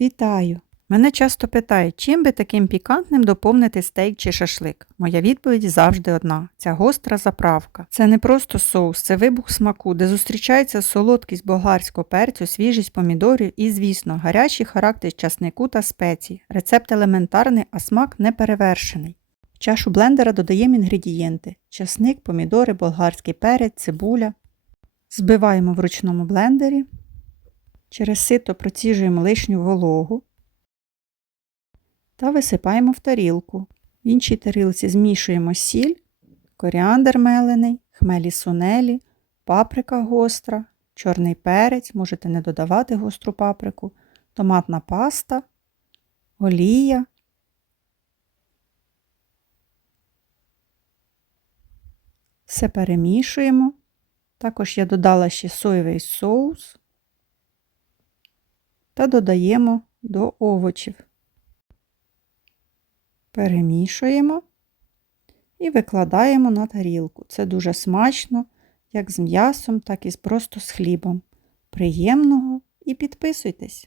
Вітаю! Мене часто питають, чим би таким пікантним доповнити стейк чи шашлик. Моя відповідь завжди одна: ця гостра заправка. Це не просто соус, це вибух смаку, де зустрічається солодкість болгарського перцю, свіжість помідорів і, звісно, гарячий характер часнику та спецій. Рецепт елементарний, а смак неперевершений. В чашу блендера додаємо інгредієнти: часник, помідори, болгарський перець, цибуля. Збиваємо в ручному блендері. Через сито проціжуємо лишню вологу та висипаємо в тарілку. В іншій тарілці змішуємо сіль, коріандр мелений, хмелі сунелі, паприка гостра, чорний перець, можете не додавати гостру паприку, томатна паста, олія. Все перемішуємо. Також я додала ще соєвий соус та додаємо до овочів. Перемішуємо і викладаємо на тарілку. Це дуже смачно, як з м'ясом, так і просто з хлібом. Приємного і підписуйтесь!